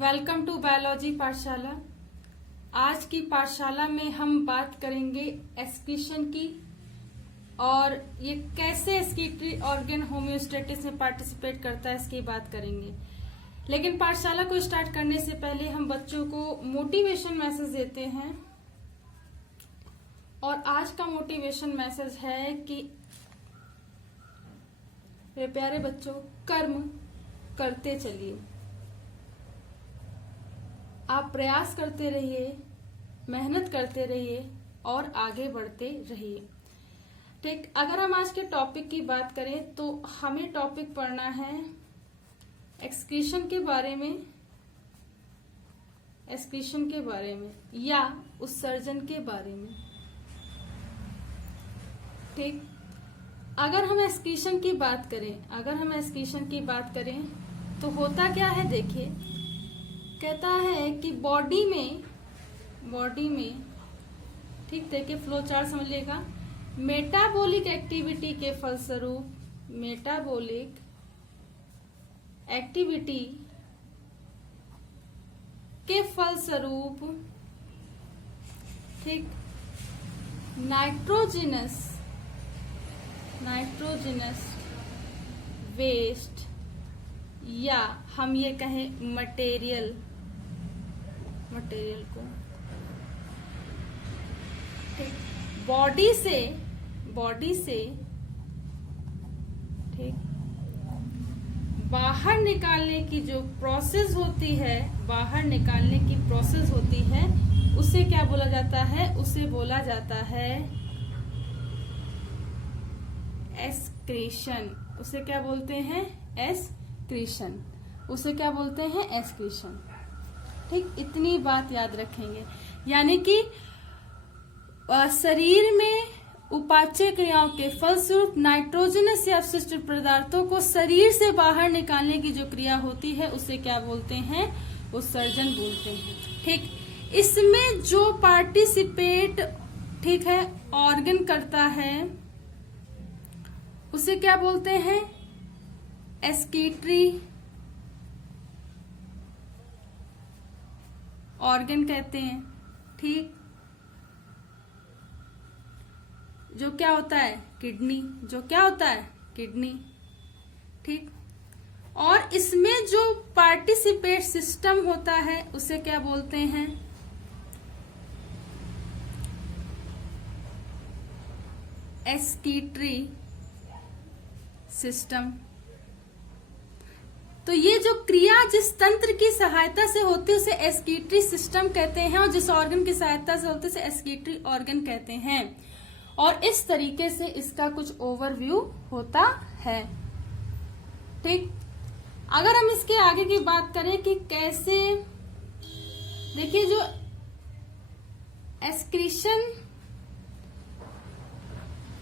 Welcome to biology पाठशाला। आज की पाठशाला में हम बात करेंगे एक्सक्रीशन की और ये कैसे एक्सक्रीटरी ऑर्गन होम्योस्टेसिस में पार्टिसिपेट करता है इसकी बात करेंगे। लेकिन पाठशाला को स्टार्ट करने से पहले हम बच्चों को मोटिवेशन मैसेज देते हैं और आज का मोटिवेशन मैसेज है कि मेरे प्यारे बच्चों, कर्म करते चलिए, आप प्रयास करते रहिए, मेहनत करते रहिए और आगे बढ़ते रहिए। ठीक, अगर हम आज के टॉपिक की बात करें तो हमें टॉपिक पढ़ना है एक्सक्रीशन के बारे में, एक्सक्रीशन के बारे में या उत्सर्जन के बारे में। ठीक, अगर हम एक्सक्रीशन की बात करें, तो होता क्या है, देखिए, कहता है कि बॉडी में ठीक, देखिए फ्लो चार्ट समझिएगा। मेटाबॉलिक एक्टिविटी के फलस्वरूप ठीक, नाइट्रोजनस वेस्ट या हम ये कहें मटेरियल को ठीक बॉडी से ठीक बाहर निकालने की जो प्रोसेस होती है, उसे क्या बोला जाता है? उसे बोला जाता है एक्सक्रीशन। उसे क्या बोलते हैं? एक्सक्रीशन। ठीक, इतनी बात याद रखेंगे। यानी कि शरीर में उपाच्य क्रियाओं के फलस्वरूप नाइट्रोजनस या अपशिष्ट पदार्थों को शरीर से बाहर निकालने की जो क्रिया होती है उसे क्या बोलते हैं? उत्सर्जन बोलते हैं। ठीक, इसमें जो पार्टिसिपेट ठीक है ऑर्गन करता है उसे क्या बोलते हैं? एक्सक्रीटरी ऑर्गन कहते हैं। ठीक, जो क्या होता है? किडनी। ठीक, और इसमें जो पार्टिसिपेट सिस्टम होता है उसे क्या बोलते हैं? Excretory system. तो ये जो क्रिया जिस तंत्र की सहायता से होती है उसे एक्सक्रीटरी सिस्टम कहते हैं और जिस ऑर्गन की सहायता से होती है उसे एक्सक्रीटरी ऑर्गन कहते हैं। और इस तरीके से इसका कुछ ओवरव्यू होता है। ठीक, अगर हम इसके आगे की बात करें कि कैसे, देखिए जो एक्सक्रीशन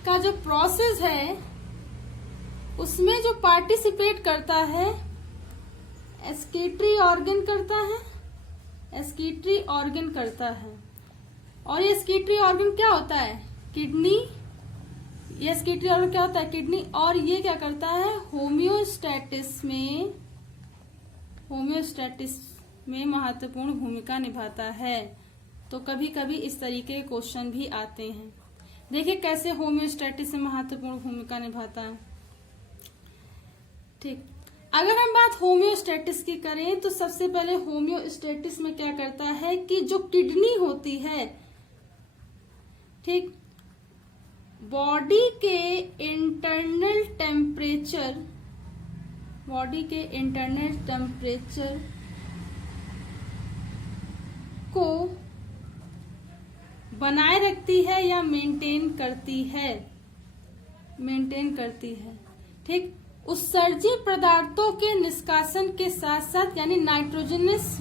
का जो प्रोसेस है उसमें जो पार्टिसिपेट करता है एक्सक्रीटरी ऑर्गन करता है। और ये एक्सक्रीटरी ऑर्गन क्या होता है? किडनी। ये एक्सक्रीटरी ऑर्गन क्या होता है? किडनी। और ये क्या करता है? होम्योस्टेसिस में महत्वपूर्ण भूमिका निभाता है। तो कभी कभी इस तरीके के क्वेश्चन भी आते हैं। देखिए कैसे होम्योस्टेसिस में महत्वपूर्ण भूमिका निभाता है। ठीक, अगर हम बात होम्योस्टेसिस की करें तो सबसे पहले होम्योस्टेसिस में क्या करता है कि जो किडनी होती है, ठीक, बॉडी के इंटरनल टेम्परेचर को बनाए रखती है या मेंटेन करती है। ठीक, उत्सर्जित पदार्थों के निष्कासन के साथ साथ, यानी नाइट्रोजनस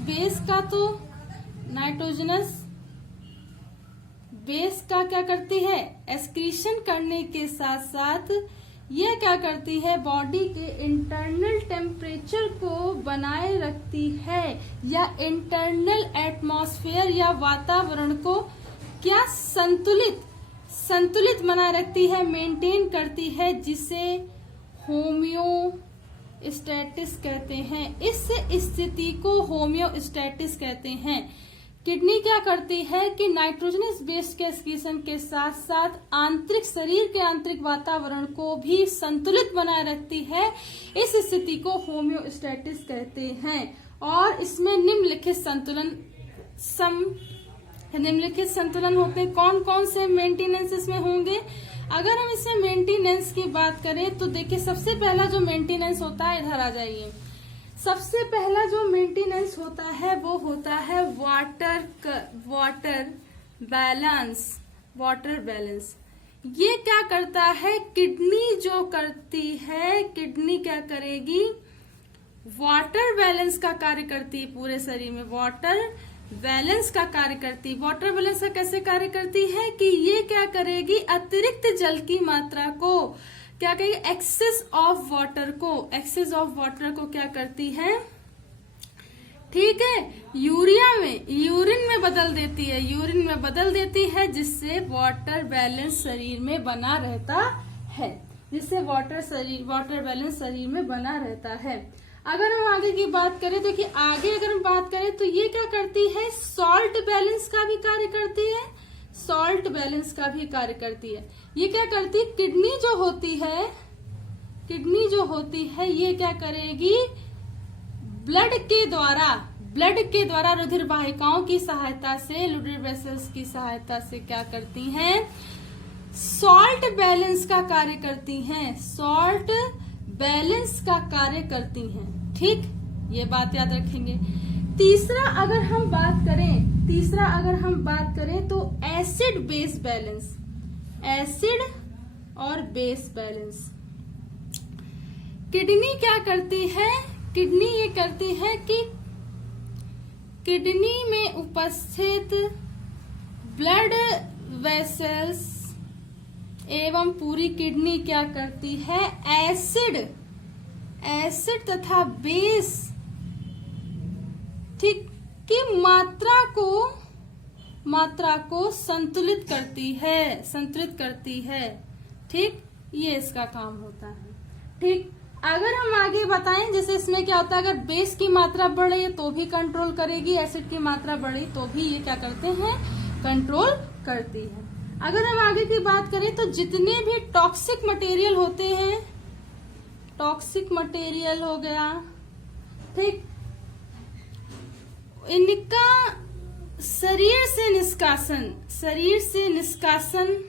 बेस का क्या करती है? एक्सक्रीशन करने के साथ साथ यह क्या करती है? बॉडी के इंटरनल टेम्परेचर को बनाए रखती है या इंटरनल एटमॉस्फेयर या वातावरण को क्या संतुलित बनाए रखती है, मेंटेन करती है, जिसे होम्योस्टैटिस कहते हैं। इस स्थिति को होम्योस्टैटिस कहते हैं। किडनी क्या करती है कि नाइट्रोजनस बेस के एक्सक्रीशन के साथ साथ आंतरिक शरीर के आंतरिक वातावरण को भी संतुलित बनाए रखती है। इस स्थिति को होम्योस्टैटिस कहते हैं। और इसमें निम्नलिखित संतुलन होते हैं। कौन कौन से मेंटेनेंस इसमें होंगे? अगर हम इसमें मेंटेनेंस की बात करें तो देखिए, सबसे पहला जो मेंटेनेंस होता है, इधर आ जाइए, सबसे पहला जो मेंटेनेंस होता है वो होता है वाटर बैलेंस। ये क्या करता है? किडनी जो करती है, किडनी क्या करेगी? वाटर बैलेंस का कार्य करती है पूरे शरीर में। वाटर बैलेंस का कार्य करती है। वाटर बैलेंस का कैसे कार्य करती है कि ये क्या करेगी? अतिरिक्त जल की मात्रा को क्या कहेगी? एक्सेस ऑफ वाटर को क्या करती है? ठीक है, यूरिन में बदल देती है, जिससे वाटर बैलेंस शरीर में बना रहता है। वाटर बैलेंस शरीर में बना रहता है। अगर हम आगे की बात करें, देखिए आगे अगर हम बात करें तो ये क्या करती है? सॉल्ट बैलेंस का भी कार्य करती है। ये क्या करती है? किडनी जो होती है ये क्या करेगी? ब्लड के द्वारा रुधिर वाहिकाओं की सहायता से, लुड्रिक वेसल्स की सहायता से क्या करती हैं? सॉल्ट बैलेंस का कार्य करती हैं। ठीक, ये बात याद रखेंगे। तीसरा अगर हम बात करें तो एसिड और बेस बैलेंस। किडनी क्या करती है? किडनी ये करती है कि किडनी में उपस्थित ब्लड वेसल्स एवं पूरी किडनी क्या करती है? एसिड तथा बेस ठीक की मात्रा को संतुलित करती है। ठीक, ये इसका काम होता है। ठीक, अगर हम आगे बताएं, जैसे इसमें क्या होता है, अगर बेस की मात्रा बढ़ रही है तो भी कंट्रोल करेगी, एसिड की मात्रा बढ़ी तो भी ये क्या करते हैं? कंट्रोल करती है। अगर हम आगे की बात करें तो जितने भी टॉक्सिक मटेरियल होते हैं, टॉक्सिक मटेरियल हो गया, ठीक, इनका शरीर से निष्कासन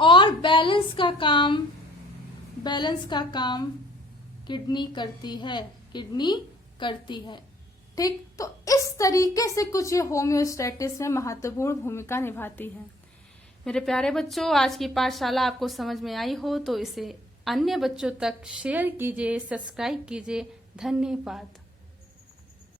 और बैलेंस का काम किडनी करती है। ठीक, तो इस तरीके से कुछ ये होम्योस्टैटिस में महत्वपूर्ण भूमिका निभाती है। मेरे प्यारे बच्चों, आज की पाठशाला आपको समझ में आई हो तो इसे अन्य बच्चों तक शेयर कीजिए, सब्सक्राइब कीजिए। धन्यवाद।